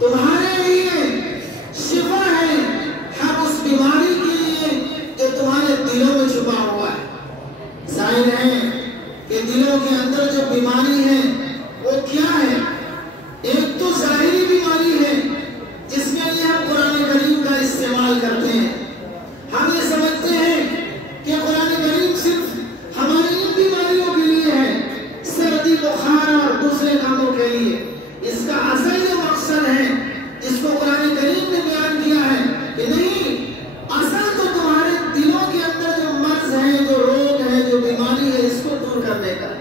تمہارے لیے شفا ہے ہر اس بیماری کے لیے جو تمہارے دلوں میں چھپا ہوا ہے۔ ظاہر ہے کہ دلوں کے اندر جو بیماری ہے وہ کیا ہے؟ ایک تو ظاہری بیماری ہے جس کے لیے ہم قرآن کریم کا استعمال کرتے ہیں۔ ہم یہ سمجھتے ہیں کہ قرآن کریم صرف ہماری ان بیماریوں کے لیے ہے، سردی بخار اور دوسرے کاموں کے لیے۔ اس کا اصل یہ مقصد ہے جس کو قرآن کریم نے بیان کیا ہے کہ نہیں، اصل تو تمہارے دلوں کے اندر جو مرض ہے، جو روگ ہے، جو بیماری ہے، اس کو دور کرنے کا ہے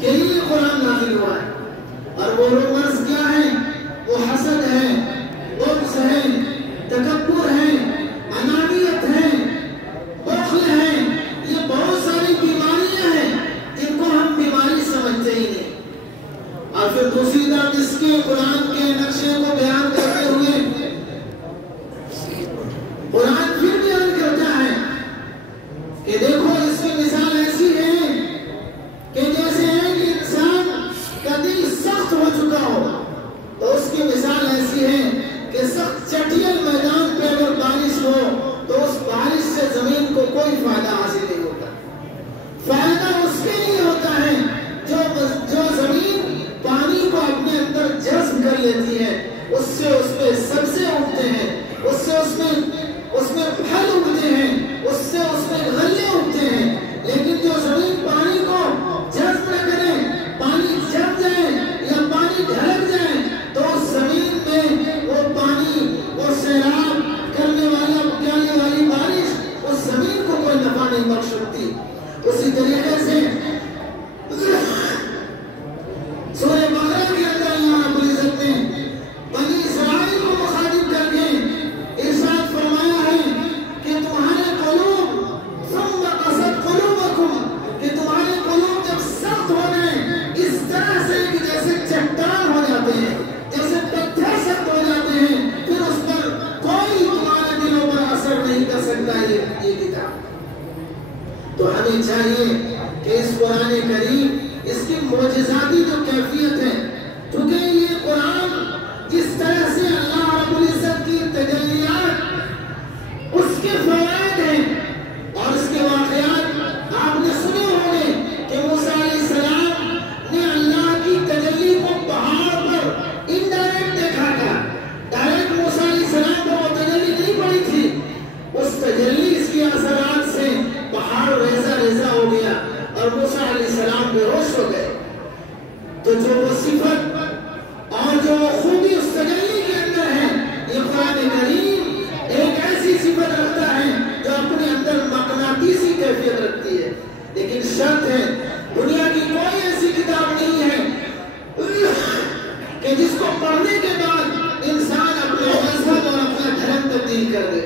کہ یہ قرآن نازل ہوا ہے۔ اور وہ مرض کیا ہے؟ وہ حسد ہے، بغض ہے، تکبر ہے، انانیت ہے، بخل ہے۔ یہ بہت ساری بیماریاں ہیں جن کو ہم بیماری سمجھتے ہی نہیں۔ اور پھر دوسری طرف اس کے قرآن کے نقشے کو بیان کرتے ہوئے قرآن پھر بیان کرتا ہے کہ دیکھو اس کی مثال ایسی ہے کہ جیسے ایک انسان کا دل سخت ہو چکا ہو، تو اس کی مثال ایسی ہے کہ سخت چٹیل میدان پہ اگر بارش ہو تو اس بارش سے زمین کو کوئی فائدہ حاصل نہیں ہوتا۔ فائدہ اس کے لیے ہوتا ہے جو زمین پانی کو اپنے اندر جذب کر لیتی ہے، اس سے اس پہ سبزے اگتے ہیں، اس میں پھل اگتے ہیں، اس سے اس میں غلے اگتے ہیں۔ لیکن جو زمین پانی کو جذب نہ کرے، پانی جم جائے یا پانی ڈھلک جائے، تو اس زمین میں وہ پانی، وہ سیلاب کرنے والی بارش اس زمین کو کوئی نفع نہیں بخش سکتی۔ اسی طریقے سے سورہ بقرہ کے اندر اللہ رب العزت نے بنی اسرائیل کو مخاطب کر کے ارشاد فرمایا ہے کہ تمہارے قلوب ثم قست قلوبکم، کہ تمہارے قلوب جب سخت ہو گئے اس طرح سے کہ جیسے چٹان ہو جاتے ہیں، جیسے پتھر سخت ہو جاتے ہیں، پھر اس پر کوئی تمہارے دلوں پر اثر نہیں کر سکتا یہ کتاب۔ تو ہمیں چاہیے کہ اس قرآن کریم، اس کی معجزاتی جو کیفیت ہے، کیونکہ یہ قرآن جس طرح سے اللہ رب العزت کی تجلیات، اس کے فوائد ہیں اور اس کے واقعات آپ نے سنے ہوں گے کہ موسیٰ علیہ السلام نے اللہ کی تجلی کو پہاڑ پر انڈائریکٹ دیکھا تھا۔ ڈائریکٹ موسیٰ علیہ السلام کو وہ تجلی نہیں پڑی تھی، اس تجلی اس کے اثرات سے پہاڑ ریزہ ریزہ ہو گیا اور موسیٰ علیہ السلام بے ہوش ہو گئے۔ تو جو وہ صفت اور جو وہ خوبی اس تجلی کے اندر ہے، یہ قرآن کریم ایک ایسی صفت رکھتا ہے جو اپنے اندر مقناطیسی کیفیت رکھتی ہے۔ لیکن شرط ہے، دنیا کی کوئی ایسی کتاب نہیں ہے کہ جس کو پڑھنے کے بعد انسان اپنے مذہب اور اپنا دھرم تبدیل کر دے۔